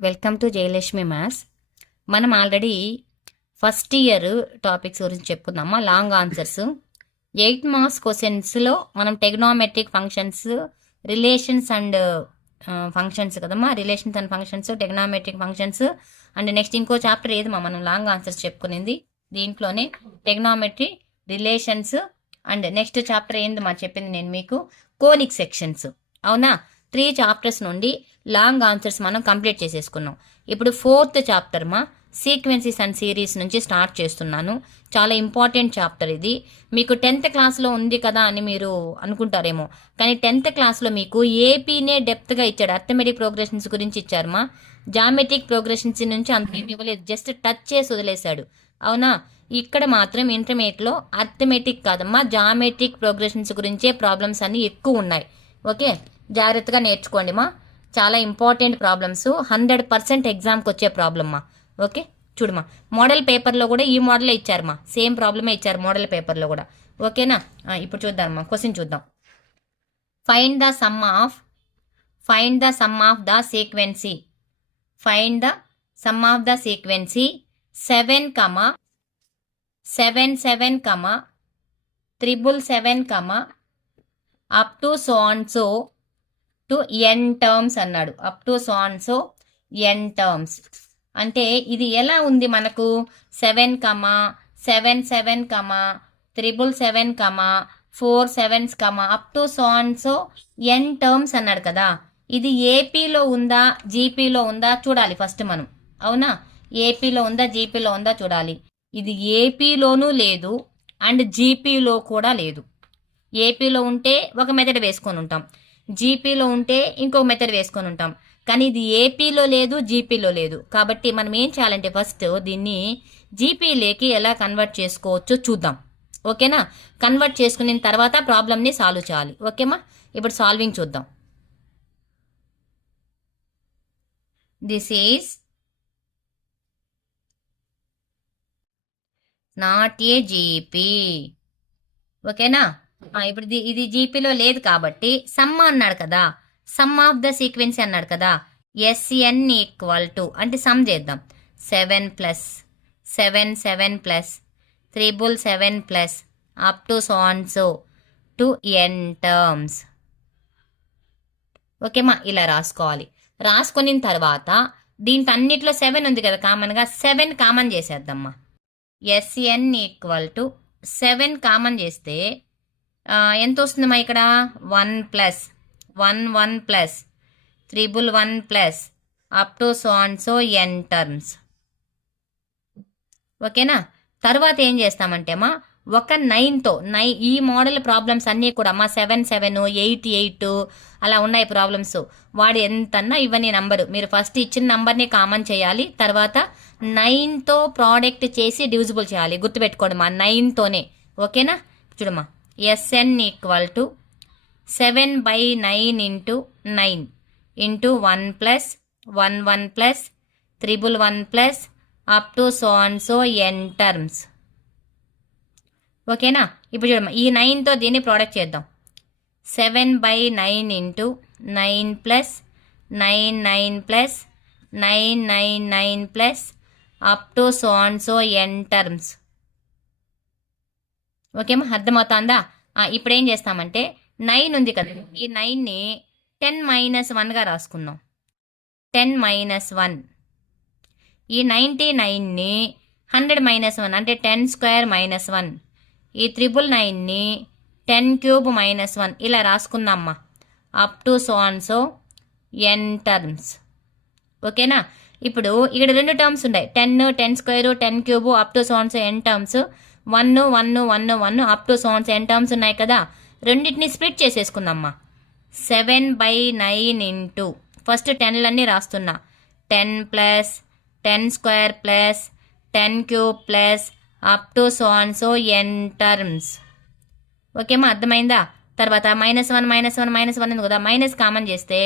Welcome to Jayalakshmi maths. మనం already first year topics గురించి చెప్పుకున్నామా, లాంగ్ ఆన్సర్స్. 8 మార్క్స్ క్వశ్చన్స్లో మనం trigonometric functions, relations and functions కదమ్మా, relations and functions, trigonometric functions and next ఇంకో chapter ఏదమ్మా మనం లాంగ్ ఆన్సర్స్ చెప్పుకునేది. దీంట్లోనే trigonometry, relations and next chapter ఏందమ్మా చెప్పింది నేను మీకు, కోనిక్ సెక్షన్స్. అవునా, 3 చాప్టర్స్ నుండి లాంగ్ ఆన్సర్స్ మనం కంప్లీట్ చేసేసుకున్నాం. ఇప్పుడు 4th చాప్టర్ మా సీక్వెన్సెస్ అండ్ సిరీస్ నుంచి స్టార్ట్ చేస్తున్నాను. చాలా ఇంపార్టెంట్ చాప్టర్ ఇది. మీకు 10th క్లాస్లో ఉంది కదా అని మీరు అనుకుంటారేమో, కానీ 10th క్లాస్లో మీకు ఏపీనే డెప్త్గా ఇచ్చాడు. అర్థమెటిక్ ప్రోగ్రెషన్స్ గురించి ఇచ్చారు మా, జామెట్రిక్ ప్రోగ్రెషన్స్ నుంచి అంత ఏమి ఇవ్వలేదు, జస్ట్ టచ్ చేసి వదిలేశాడు. అవునా, ఇక్కడ మాత్రం ఇంటర్మీడియట్లో అర్థమెటిక్ కాదమ్మా, జామెట్రిక్ ప్రోగ్రెషన్స్ గురించే ప్రాబ్లమ్స్ అన్నీ ఎక్కువ ఉన్నాయి. ఓకే, జాగ్రత్తగా నేర్చుకోండి మా, చాలా ఇంపార్టెంట్ ప్రాబ్లమ్స్, 100% ఎగ్జామ్కి వచ్చే ప్రాబ్లమ్మా. ఓకే, చూడమా, మోడల్ పేపర్లో కూడా ఈ మోడలే ఇచ్చారమ్మా, సేమ్ ప్రాబ్లమే ఇచ్చారు మోడల్ పేపర్లో కూడా. ఓకేనా, ఇప్పుడు చూద్దామమ్మా, క్వశ్చన్ చూద్దాం. Find the sum of the sequence. Find the sum of the sequence 7, 7, 7, 777, up to so and so to n terms అన్నాడు. Up to so and so n terms అంటే ఇది ఎలా ఉంది మనకు, 7, 7, 7, 777, 4 7s, up to so and so n terms అన్నాడు కదా. ఇది ఏపీలో ఉందా జీపీలో ఉందా చూడాలి ఫస్ట్ మనం. అవునా, ఏపీలో ఉందా జీపీలో ఉందా చూడాలి. ఇది ఏపీలోనూ లేదు అండ్ జీపీలో కూడా లేదు. ఏపీలో ఉంటే ఒక మెథడ్ వేసుకొని ఉంటాం, జీపీలో ఉంటే ఇంకో మెథడ్ వేసుకొని ఉంటాం, కానీ ఇది ఏపీలో లేదు జీపీలో లేదు. కాబట్టి మనం ఏం చేయాలంటే ఫస్ట్ దీన్ని జీపీలోకి ఎలా కన్వర్ట్ చేసుకోవచ్చో చూద్దాం. ఓకేనా, కన్వర్ట్ చేసుకున్న తర్వాత ప్రాబ్లమ్ని సాల్వ్ చేయాలి. ఓకేమా, ఇప్పుడు సాల్వింగ్ చూద్దాం. This is not a GP. ఓకేనా, ఇప్పుడు ఇది జీపీలో లేదు కాబట్టి సమ్ అన్నాడు కదా, సమ్ ఆఫ్ ద సీక్వెన్స్ అన్నాడు కదా. ఎస్ఎన్ ఈక్వల్ టు అంటే సమ్ చేద్దాం. 7 + 7 7 + 777 up to so and so to n terms. ఓకేమా, ఇలా రాసుకోవాలి. రాసుకున్న తర్వాత దీంట్లో అన్నిట్లో 7 ఉంది కదా కామన్గా, 7 కామన్ చేసేద్దామ్మా. ఎస్ఎన్ ఈక్వల్ టు 7 కామన్ చేస్తే ఎంత వస్తుందమ్మా ఇక్కడ, 1 + 1 1 + 111 up to so and so n terms. ఓకేనా, తర్వాత ఏం చేస్తామంటే అమ్మా, ఒక 9తో ఈ మోడల్ ప్రాబ్లమ్స్ అన్నీ కూడా అమ్మా 7 7 8 8 అలా ఉన్నాయి ప్రాబ్లమ్స్. వాడు ఎంతన్నా ఇవ్వని నంబరు, మీరు ఫస్ట్ ఇచ్చిన నంబర్ని కామన్ చేయాలి, తర్వాత 9తో ప్రోడక్ట్ చేసి డివిజిబుల్ చేయాలి. గుర్తుపెట్టుకోండి మా, 9తోనే. ఓకేనా, చూడమ్మా, SN equal to 7/9 × 9 × 1 + 1 1 + 111 up to so and so n terms. ఓకేనా, ఇప్పుడు చూడమ్మా, ఈ 9తో దీన్ని ప్రోడక్ట్ చేద్దాం. 7/9 × 9 + 9 9 + 9 9 9 up to so and so n terms. ఓకేమా, అర్థమవుతుందా. ఇప్పుడు ఏం చేస్తామంటే 9 ఉంది కదా, ఈ 9ని 10 - 1గా రాసుకుందాం. 10 - 1. ఈ 99ని 100 - 1 అంటే 10² - 1. ఈ 999ని 10³ - 1 ఇలా రాసుకుందామ్మా. Up to so and so n terms. ఓకేనా, ఇప్పుడు ఇక్కడ 2 టర్మ్స్ ఉన్నాయి, 10 10² 10³ up to so and so n terms, 1 1 1 1 up to so and so n terms ఉన్నాయి కదా. రెండింటిని స్ప్లిట్ చేసేసుకుందామ్మా. 7/9 ఫస్ట్ 10లన్నీ రాస్తున్నా, 10 + 10² + 10³ up to so and so n terms. ఓకేమా, అర్థమైందా. తర్వాత -1 -1 -1 ఉంది కదా, మైనస్ కామన్ చేస్తే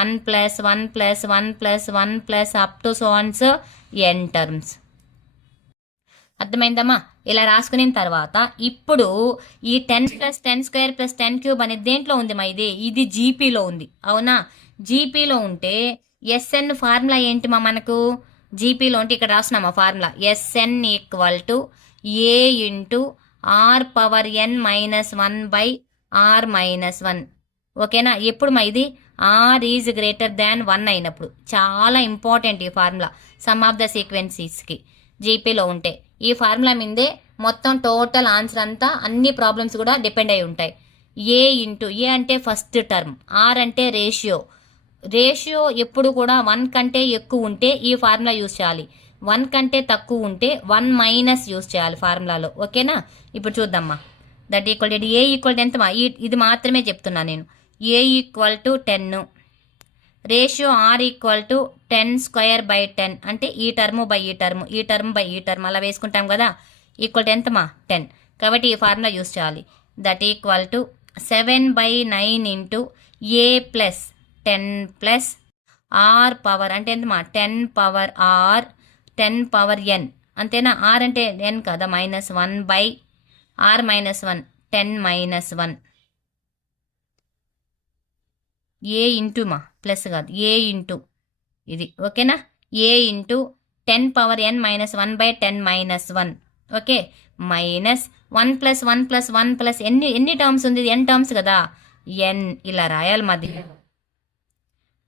1 + 1 + 1 + 1 up to so and so n terms. అర్థమైందమ్మా, ఇలా రాసుకున్న తర్వాత ఇప్పుడు ఈ 10 + 10² + 10³ అనేది దేంట్లో ఉంది మా, ఇది జీపీలో ఉంది. అవునా, జీపీలో ఉంటే ఎస్ఎన్ ఫార్ములా ఏంటి మా మనకు జీపీలో ఉంటే ఇక్కడ రాస్తున్నామా formula SN equal to A into are power N minus 1/r-1. ఓకేనా? ఎప్పుడు మా ఇది ఆర్ ఈజ్ గ్రేటర్ దాన్ 1 అయినప్పుడు. చాలా ఇంపార్టెంట్ ఈ ఫార్ములా సమ్ ఆఫ్ ద సీక్వెన్సీస్కి జీపీలో ఉంటే. ఈ ఫార్ములా మీదే మొత్తం టోటల్ ఆన్సర్ అంతా అన్ని ప్రాబ్లమ్స్ కూడా డిపెండ్ అయి ఉంటాయి. ఏ ఇంటూ ఏ అంటే ఫస్ట్ టర్మ్, ఆర్ అంటే రేషియో ఎప్పుడు కూడా 1 కంటే ఎక్కువ ఉంటే ఈ ఫార్ములా యూజ్ చేయాలి. 1 కంటే తక్కువ ఉంటే 1 మైనస్ యూజ్ చేయాలి ఫార్ములాలో. ఓకేనా? ఇప్పుడు చూద్దామా. That equal to A equal to ఎంతమా? ఇది మాత్రమే చెప్తున్నా నేను. A equal to 10, ratio R equal to 10²/10 అంటే ఈ టర్మ్ బై ఈ టర్మ్, ఈ టర్మ్ బై ఈ టర్మ్ అలా వేసుకుంటాం కదా. ఈక్వల్ టు ఎంతమా? 10. కాబట్టి ఈ ఫార్ములా యూజ్ చేయాలి. That equal to 7/9 into A plus 10 plus R power అంటే ఎంతమా? 10 పవర్ ఆర్ 10 పవర్ ఎన్. అంతేనా? ఆర్ అంటే ఎన్ కదా, -1/r-1 10 - 1. ఏ ఇంటూ మా ప్లస్ కాదు, ఏ ఇంటూ ఇది. ఓకేనా? A into 10 power n -1/10 - 1. Okay, minus 1 + 1 + 1 plus ఎన్ని టర్మ్స్ ఉంది? n టర్మ్స్ కదా, n ఇలా రాయాలి మధ్య.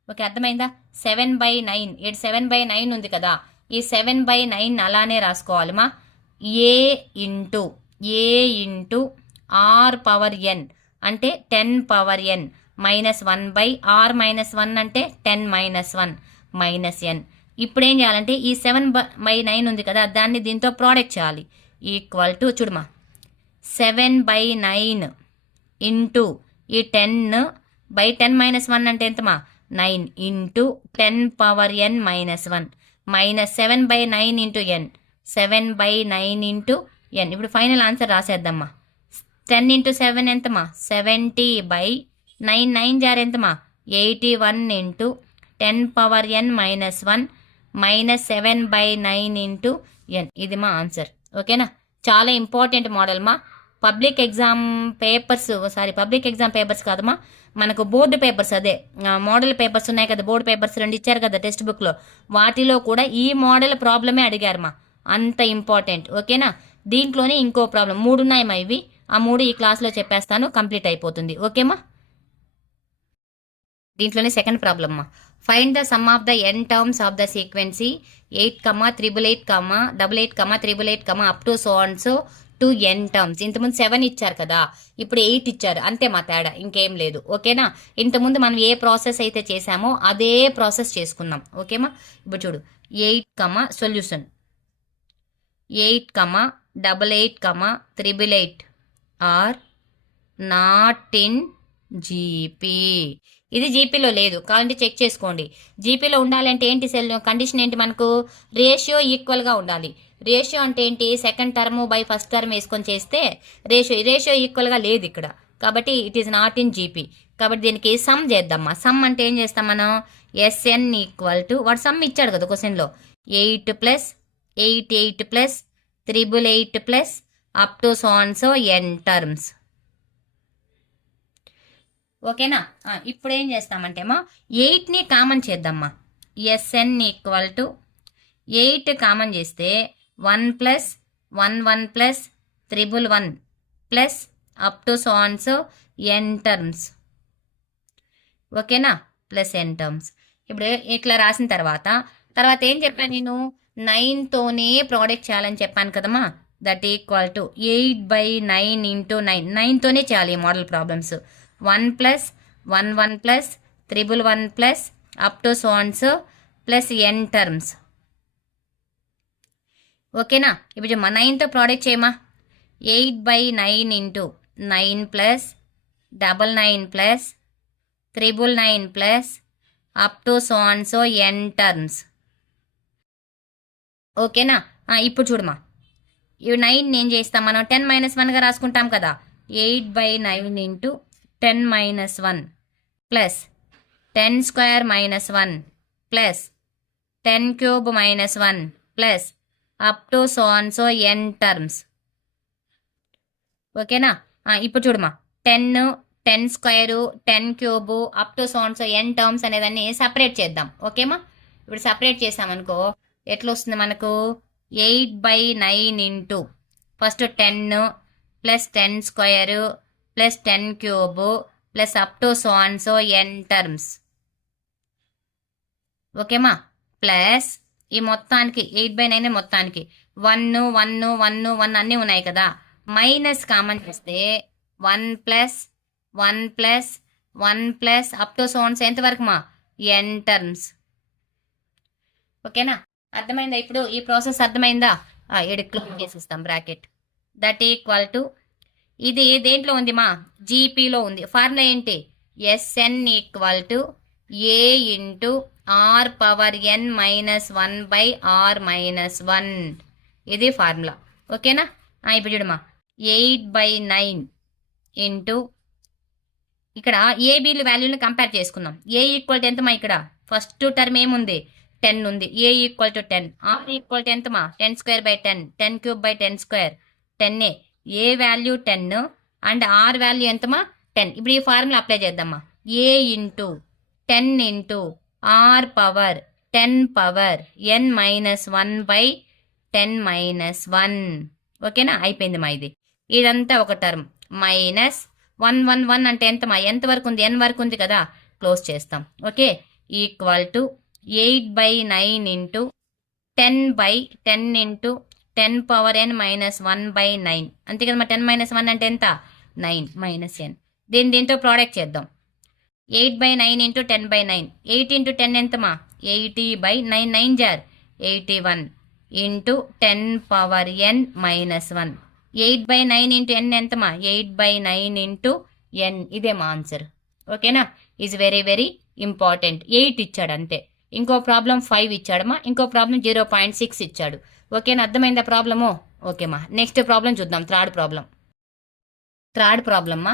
ఓకే, అర్థమైందా? 7/9, ఇక్కడ 7/9 ఉంది కదా, ఈ 7/9 అలానే రాసుకోవాలి మా. ఏ ఇంటూ ఆర్ పవర్ ఎన్ అంటే 10 పవర్ n -1/r-1 అంటే 10 - 1 మైనస్ n. ఇప్పుడు ఏం చేయాలంటే ఈ 7/9 ఉంది కదా, దాన్ని దీంతో ప్రోడక్ట్ చేయాలి. ఈక్వల్ టు చూడమా, 7/9 ఇంటూ ఈ 10/10 - 1 అంటే ఎంతమా? 9 into 10 power n -1 minus 7/9 into n, 7/9 into n. ఇప్పుడు ఫైనల్ ఆన్సర్ రాసేద్దామా. 10 ఇంటూ 7 ఎంతమా? 70/9. 9 జార్ ఎంతమా? 81 into 10 power n -1 minus 7/9 into n. ఇది మా ఆన్సర్. ఓకేనా? చాలా ఇంపార్టెంట్ మోడల్ మా. పబ్లిక్ ఎగ్జామ్ పేపర్స్ కాదమ్మా, మనకు బోర్డు పేపర్స్, అదే మోడల్ పేపర్స్ ఉన్నాయి కదా, బోర్డు పేపర్స్ 2 ఇచ్చారు కదా టెక్స్ట్ బుక్లో, వాటిలో కూడా ఈ మోడల్ ప్రాబ్లమే అడిగారు మా. అంత ఇంపార్టెంట్. ఓకేనా? దీంట్లోనే ఇంకో ప్రాబ్లం 3 ఉన్నాయమ్మా. ఇవి ఆ 3 ఈ క్లాస్లో చెప్పేస్తాను, కంప్లీట్ అయిపోతుంది. ఓకేమా? దీంట్లోనే సెకండ్ ప్రాబ్లమ్ మా. Find the sum of the n terms of the sequence 8, 888, 88, 888, up to so and so to n terms. ఇంతకుముందు 7 ఇచ్చారు కదా, ఇప్పుడు 8 ఇచ్చారు. అంతే మా తేడా, ఇంకేం లేదు. ఓకేనా? ఇంతకుముందు మనం ఏ ప్రాసెస్ అయితే చేసామో అదే ప్రాసెస్ చేసుకుందాం. ఓకేమా? ఇప్పుడు చూడు, 8, solution 8, 88, 888 are not in GP. ఇది జీపీలో లేదు, కావాలంటే చెక్ చేసుకోండి. జీపీలో ఉండాలంటే ఏంటి కండిషన్ ఏంటి మనకు? రేషియో ఈక్వల్గా ఉండాలి. రేషియో అంటే ఏంటి? Second term by first term వేసుకొని చేస్తే రేషియో ఈక్వల్గా లేదు ఇక్కడ, కాబట్టి it is not in GP. కాబట్టి దీనికి సమ్ చేద్దామా. సమ్ అంటే ఏం చేస్తాం మనం? ఎస్ఎన్ ఈక్వల్ టు, వాడు సమ్ ఇచ్చాడు కదా క్వశ్చన్లో, 8 + 88 + 888 plus up to so and so n terms. ఓకేనా? ఇప్పుడు ఏం చేస్తామంటేమా, 8ని కామన్ చేద్దామా. ఎస్ఎన్ ఈక్వల్ టు 8 కామన్ చేస్తే 1 + 11 + 111 plus up to so and so n terms. ఓకేనా? Plus n terms. ఇప్పుడు ఇట్లా రాసిన తర్వాత ఏం చెప్పాను నేను? 9తోనే ప్రోడక్ట్ చేయాలని చెప్పాను కదమ్మా. That equal to 8/9 into 9. 9తోనే చేయాలి ఈ model problems. 1 + 11 + 111 plus up to so and so plus n terms. ఓకేనా? ఇప్పుడు 9తో ప్రోడక్ట్ చేయమా. 8/9 into 9 + 99 + 199 plus up to so and so n terms. ఓకేనా? ఇప్పుడు చూడమా, ఇవి 9 ఏం చేస్తాం మనం? 10 - 1గా రాసుకుంటాం కదా. 8/9 into 10 - 1 plus 10² - 1 plus 10³ - 1 plus up to so and so n terms. ఓకేనా? ఇప్పుడు చూడమా, 10 10 square 10 cube up to so N terms అనేదాన్ని సపరేట్ చేద్దాం. ఓకేమా? ఇప్పుడు సపరేట్ చేసామనుకో ఎట్లా వస్తుంది మనకు 8/9 into first 10 plus 10 square plus 10 cube plus up to so N terms. ఓకేమా? ప్లస్ ఈ మొత్తానికి 8/9 మొత్తానికి 1 1 1 1 అన్నీ ఉన్నాయి కదా, మైనస్ కామన్ చేస్తే 1 plus 1 plus 1 plus up to so ఎంతవరకు మా ఎన్ టర్మ్స్. ఓకేనా? అర్థమైందా? ఇప్పుడు ఈ ప్రాసెస్ అర్థమైందా? ఇక్కడ క్లోజ్ చేసేస్తాం బ్రాకెట్. దట్ ఈక్వల్ టు ఇది దేంట్లో ఉంది మా జీపీలో ఉంది. ఫార్ములా ఏంటి? S N equal to A into are power N minus 1/r-1. ఇది ఫార్ములా. ఓకేనా? ఇప్పుడు చూడమా 8/9 ఇంటూ ఇక్కడ ఏబీలు వాల్యూని కంపేర్ చేసుకుందాం. ఏ ఈక్వల్ టు ఎంతమా? ఇక్కడ ఫస్ట్ టర్మ్ ఏముంది? 10 ఉంది. A equal to 10. R equal to ఎంతమా? 10^2/10. 10 cube by 10 square 10. A value 10 and R value ఎంతమా? 10. ఇప్పుడు ఈ ఫార్ములా అప్లై చేద్దామా. A into 10 into are power 10 power N minus 1/10-1. ఓకేనా? అయిపోయింది మా ఇది. ఇదంతా ఒక టర్మ్ మైనస్ 1 1 1 అంటే ఎంతమా? ఎంత వరకు ఉంది? ఎన్ వరకు ఉంది కదా, క్లోజ్ చేస్తాం. Okay, equal to 8/9 into 10/10 into 10 power N minus 1/9. అంతే కదా, 10 - 1 అంటే ఎంత? 9 మైనస్ ఎన్. దీంతో ప్రోడక్ట్ చేద్దాం. 8/9 ఇంటూ 10/9. 8 ఇంటూ 10 ఎంతమా? 80/9. 9 జార్ 81 ఇంటూ 10 పవర్ ఎన్ మైనస్ 1. 8/9 ఇంటూ ఎన్ ఎంతమా? 8/9 ఇంటూ ఎన్. ఇదే మా ఆన్సర్. ఓకేనా? Is very very important. 8 ఇచ్చాడు అంతే. ఇంకో ప్రాబ్లం 5 ఇచ్చాడమ్మా. ఇంకో ప్రాబ్లం 0.6 ఇచ్చాడు. ఓకేనా? అర్థమైందా ప్రాబ్లము? ఓకేమా, నెక్స్ట్ ప్రాబ్లం చూద్దాం. థర్డ్ ప్రాబ్లమ్మా.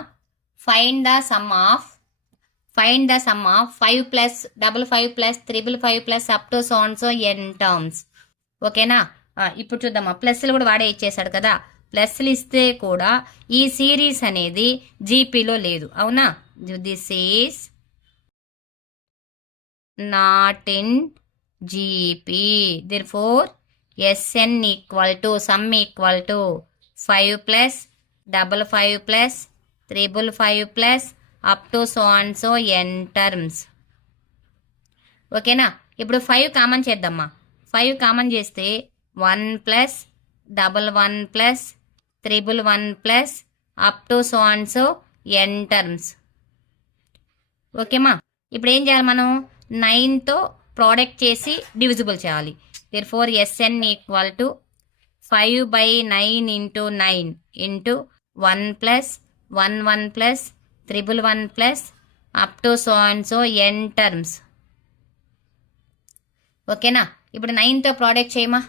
Find the sum of 5 plus 55 plus 355 plus up to so N terms. ఓకేనా? ఇప్పుడు చూద్దామా. ప్లస్లు కూడా వాడే ఇచ్చేసాడు కదా. ప్లస్లు ఇస్తే కూడా ఈ సిరీస్ అనేది జీపీలో లేదు. అవునా? This is not in GP. Therefore, SN equal to sum equal to 5 plus 55 plus 355 plus up to so n terms. ఓకేనా? ఇప్పుడు 5 కామన్ చేద్దామా. 5 కామన్ చేస్తే 1 plus 11 plus 311 plus up to so n terms. ఓకేమా? ఇప్పుడు ఏం చేయాలి మనం? 9తో ప్రోడక్ట్ చేసి డివిజిబుల్ చేయాలి. Therefore SN equal to 5/9 into 9 into 1 plus 11 plus 311 plus up to so N terms. ఓకేనా? ఇప్పుడు 9తో ప్రోడక్ట్ చేయమా.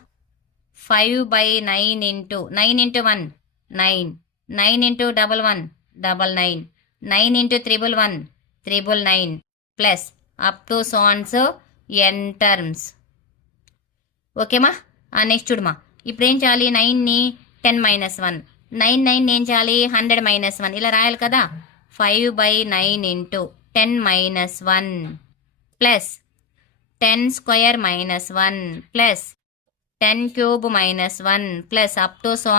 5/9 into 9 into 1 9, 9 into 11 99, 9 into 311 399 plus up to so N terms. ఓకేమా? నెక్స్ట్ చూడమా. ఇప్పుడు ఏం చేయాలి? 9ని 10 - 1, 9 ఏం చేయాలి? 100 - 1 ఇలా రాయాలి కదా. 5/9 into 10 - 1 plus 10 square -1 plus 10 cube -1 plus up to so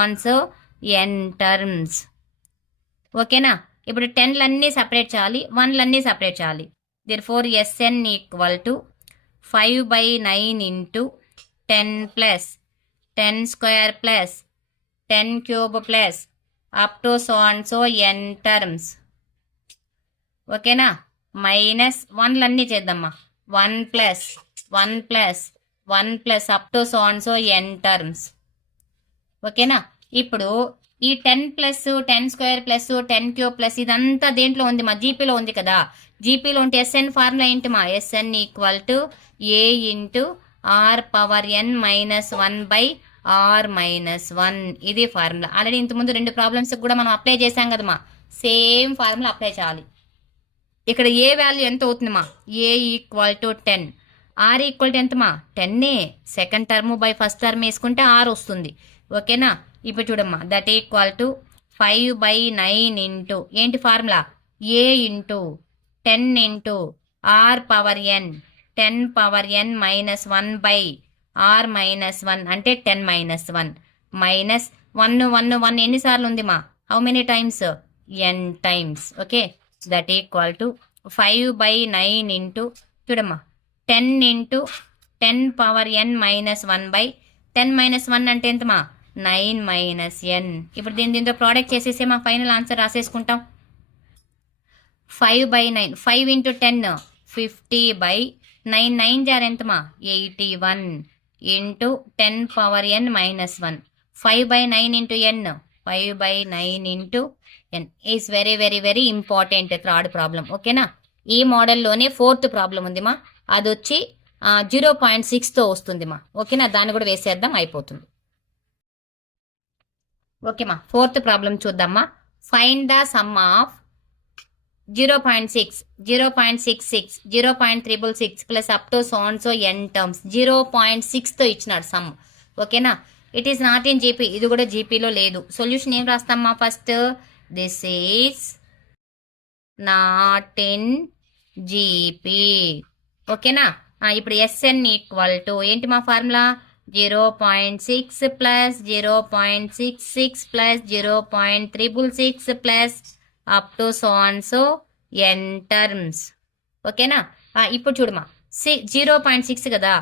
N terms. ఓకేనా? ఇప్పుడు 10లన్నీ సపరేట్ చేయాలి, 1లన్నీ సపరేట్ చేయాలి. Therefore, Sn equal to 5/9 into 10 plus 10 square plus 10 cube plus up to so n terms. ఓకేనా? మైనస్ 1లన్నీ చేద్దామా. 1 plus 1 plus 1 plus up to so n terms. ఓకేనా? ఇప్పుడు ఈ 10 plus 10 square plus 10 cube plus ఇదంతా దేంట్లో ఉంది? మా జీపీలో ఉంది కదా. జీపీలో ఉంటే ఎస్ఎన్ ఫార్ములా ఏంటి మా? S n equal to A into are power N minus 1/r-1. ఇది ఫార్ములా. ఆల్రెడీ ఇంతకుముందు 2 ప్రాబ్లమ్స్ కూడా మనం అప్లై చేసాం కదమ్మా. సేమ్ ఫార్ములా అప్లై చేయాలి. ఇక్కడ ఏ వాల్యూ ఎంత అవుతుంది మా? A equal to 10, R equal to ఎంతమా? 10. Second term by first term వేసుకుంటే ఆర్ వస్తుంది. ఓకేనా? ఇప్పుడు చూడమ్మా. దట్ ఈక్వల్ టు 5/9 ఇంటూ ఏంటి formula? A into 10 into are power N 10 power N minus 1 by R minus 1 అంటే 10 మైనస్ 1 మైనస్ 1 1 1 ఎన్నిసార్లు ఉంది మా how many times n times. Okay, that equal to 5/9 into చూడమ్మా 10 into 10 power N minus 1 by 10 minus 1 అంటే ఎంతమా 9 minus ఎన్. ఇప్పుడు దీంతో product చేసేసి మా ఫైనల్ ఆన్సర్ రాసేసుకుంటాం. 5/9 5 ఇంటూ 10 50/9 9 జార్ ఎంతమా 81 into 10 power N minus 1 5/9 into N 5/9 into N is very very very important third problem. ఓకేనా, ఈ మోడల్లోనే ఫోర్త్ ప్రాబ్లం ఉంది మా, అది వచ్చి 0.6తో వస్తుంది మా. ఓకేనా, దాన్ని కూడా వేసేద్దాం, అయిపోతుంది. ఓకేమా, ఫోర్త్ ప్రాబ్లం చూద్దామా. Find the sum of 0.6 0.66 0.666 plus up to so and so N terms 0.6తో ఇచ్చినాడు సమ్. ఓకేనా, it is not in GP, ఇది కూడా జీపీలో లేదు. సొల్యూషన్ ఏం రాస్తామా, first this is not in GP. ఓకేనా, ఇప్పుడు ఎస్ఎన్ ఈక్వల్ టు ఏంటి మా formula 0.6 plus 0.66 plus 0.666 plus up to so and so N terms. ఓకేనా, ఇప్పుడు చూడమా 0.6 కదా,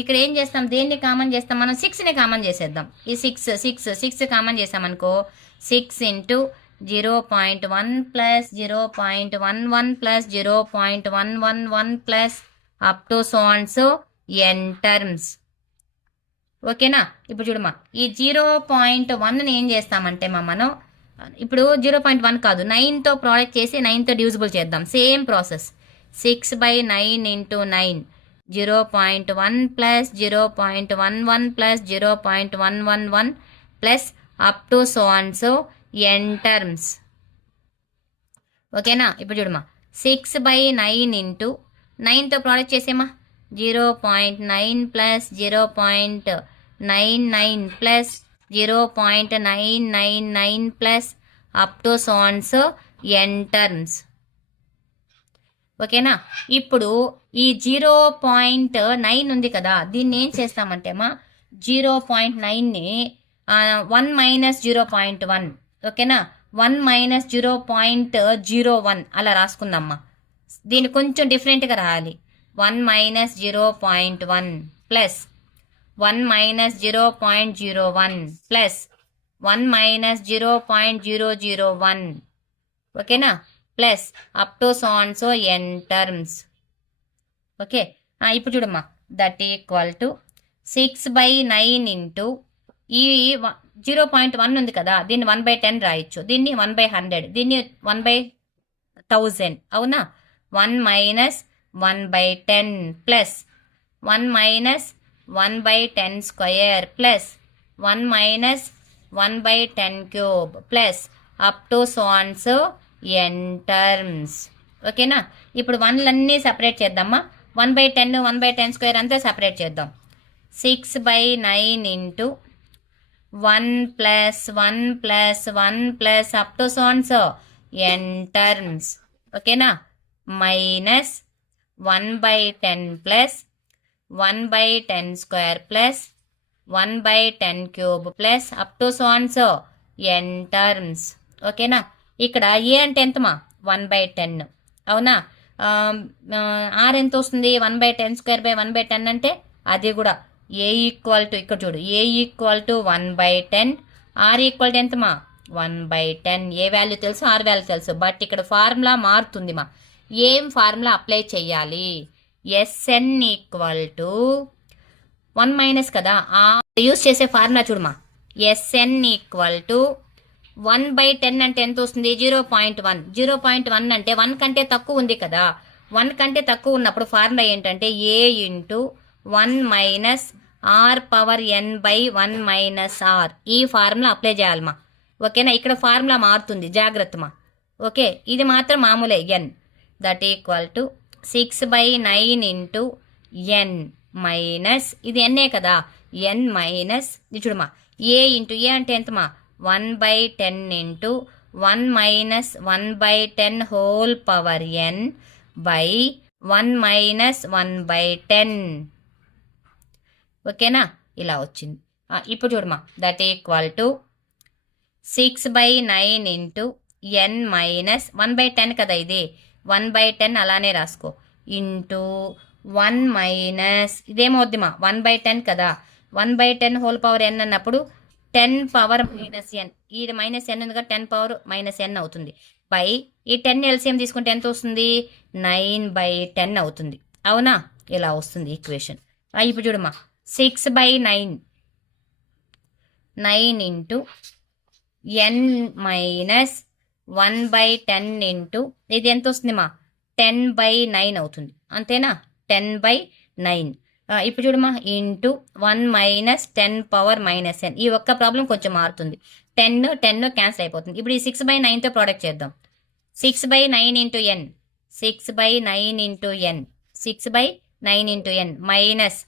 ఇక్కడ ఏం చేస్తాం, దేన్ని కామన్ చేస్తాం మనం 6ని కామన్ చేసేద్దాం. ఈ 6 కామన్ చేసామనుకో 6 into 0.1 plus 0.11 plus 0.111 plus up to so and so N terms. ఓకేనా, ఇప్పుడు చూడమా ఈ 0.1ని ఏం చేస్తామంటే మనం ఇప్పుడు 0.1 కాదు 9తో ప్రోడక్ట్ చేసి 9తో డివిజిబుల్ చేద్దాం. Same process 6/9 into 9 0.1 plus 0.11 plus 0.111 plus up to so and so N terms. ఓకేనా, ఇప్పుడు చూడమా 6/9 ఇంటూ 9తో ప్రోడక్ట్ చేసేమా 0.9 plus 0.99 plus 0.999 plus up to so and so N terms. ఓకేనా, ఇప్పుడు ఈ 0.9 ఉంది కదా, దీన్ని ఏం చేస్తామంటే మా 0.9ని 1 మైనస్ 0.1. ఓకేనా, 1 మైనస్ 0.01 అలా రాసుకుందామ్మా. దీన్ని కొంచెం డిఫరెంట్గా రాయాలి. 1 minus 0.1 plus 1 minus 0.01 plus 1 minus 0.001. ఓకేనా, plus up to so and so N terms. Okay, ఇప్పుడు చూడమ్మా దట్ ఈక్వల్ టు 6/9 ఇంటూ ఈ 0.1 ఉంది కదా, దీన్ని 1/10 రాయొచ్చు, దీన్ని 1/100, దీన్ని 1/1000. అవునా, 1 minus 1/10 plus 1 minus 1/10 square plus 1 minus 1/10 cube plus up to so and so N terms. ఓకేనా, ఇప్పుడు 1లన్నీ సపరేట్ చేద్దామా. 1/10 1/10 స్క్వేర్ అంతా సపరేట్ చేద్దాం. 6/9 into 1 plus 1 plus 1 plus up to so and so N terms. ఓకేనా, minus 1/10 plus 1/10 square plus 1/10 cube plus up to so and so N terms. ఓకేనా, ఇక్కడ ఏ అంటే ఎంతమా 1/10. అవునా, ఆర్ ఎంత వస్తుంది 1/10 స్క్వేర్ బై 1/10 అంటే అది కూడా ఏ ఈక్వల్ టు, ఇక్కడ చూడు A equal to 1/10, R equal to ఎంతమా 1/10. ఏ వాల్యూ తెలుసు, ఆర్ వాల్యూ తెలుసు, బట్ ఇక్కడ ఫార్ములా మారుతుంది మా. ఏం ఫార్ములా అప్లై చేయాలి, ఎస్ఎన్ ఈక్వల్ టు 1 మైనస్ కదా, యూస్ చేసే ఫార్ములా చూడమా. ఎస్ఎన్ ఈక్వల్ టు 1/10 అంటే ఎంత వస్తుంది 0.1. 0.1 అంటే 1 కంటే తక్కువ ఉంది కదా, 1 కంటే తక్కువ ఉన్నప్పుడు ఫార్ములా ఏంటంటే A into 1 minus R power N by 1 minus R. ఈ ఫార్ములా అప్లై చేయాలమ్మా. ఓకేనా, ఇక్కడ ఫార్ములా మారుతుంది, జాగ్రత్తమా. ఓకే, ఇది మాత్రం మామూలే N. That equal to 6/9 into N minus ఇది ఎన్నే కదా, ఎన్ మైనస్ ఇది చూడమా ఏ ఇంటూ ఏ అంటే ఎంతమా 1/10 into 1 minus 1/10 whole power n by 1 minus 1/10. ఓకేనా, ఇలా వచ్చింది. ఇప్పుడు చూడమా, that equal to 6/9 into n minus 1/10 కదా, ఇది 1/10 అలానే రాసుకో, ఇంటూ 1 మైనస్ ఇదేమవుద్దిమా 1/10 కదా, 1/10 హోల్ పవర్ n అన్నప్పుడు 10 పవర్ మైనస్ n, ఇది మైనస్ n ఉందిగా 10 పవర్ మైనస్ n అవుతుంది, బై ఈ 10 ఎల్సిఎం తీసుకుంటే ఎంత వస్తుంది, 9/10 అవుతుంది. అవునా, ఇలా వస్తుంది ఈక్వేషన్. ఇప్పుడు చూడమ్మా, 6/9 9 ఇంటూ n మైనస్ 1/10 ఇంటూ ఇది ఎంత వస్తుంది మా 10/9 అవుతుంది, అంతేనా, 10/9. ఇప్పుడు చూడమ్మా, into 1 minus 10 power minus n, ఈ ఒక్క ప్రాబ్లం కొంచెం మారుతుంది, 10 క్యాన్సిల్ అయిపోతుంది. ఇప్పుడు ఈ 6/9తో ప్రోడక్ట్ చేద్దాం. 6/9 into n, 6/9 into n, 6/9 into n minus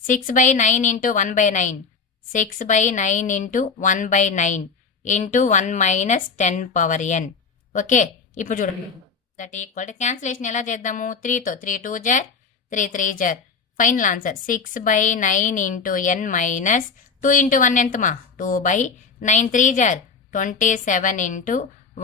6/9 into 1/9, 6/9 into 1/9 into 1 minus 10 power n. Okay, ఇప్పుడు చూడండి, దట్ ఈక్వల్ క్యాన్సిలేషన్ ఎలా చేద్దాము, 3తో 3 2 జర్ 3 3 జర్, final answer 6/9 into n minus 2 into 1 ఎంతమా 2/9 3 జర్ 27 into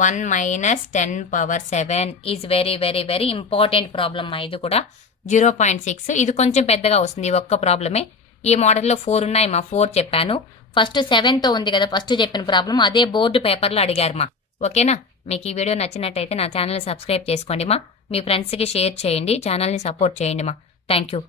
1 minus 10 power 7 is very very very important problem మా, ఇది కూడా 0.6. ఇది కొంచెం పెద్దగా వస్తుంది, ఈ ఒక్క ప్రాబ్లమే. ఈ మోడల్లో 4 ఉన్నాయి మా, 4 చెప్పాను. ఫస్ట్ 7తో ఉంది కదా, ఫస్ట్ చెప్పిన ప్రాబ్లం అదే బోర్డు పేపర్లో అడిగారు మా. ఓకేనా, మీకు ఈ వీడియో నచ్చినట్టయితే నా ఛానల్ని సబ్స్క్రైబ్ చేసుకోండి మా, మీ ఫ్రెండ్స్కి షేర్ చేయండి, ఛానల్ని సపోర్ట్ చేయండి మా. Thank you.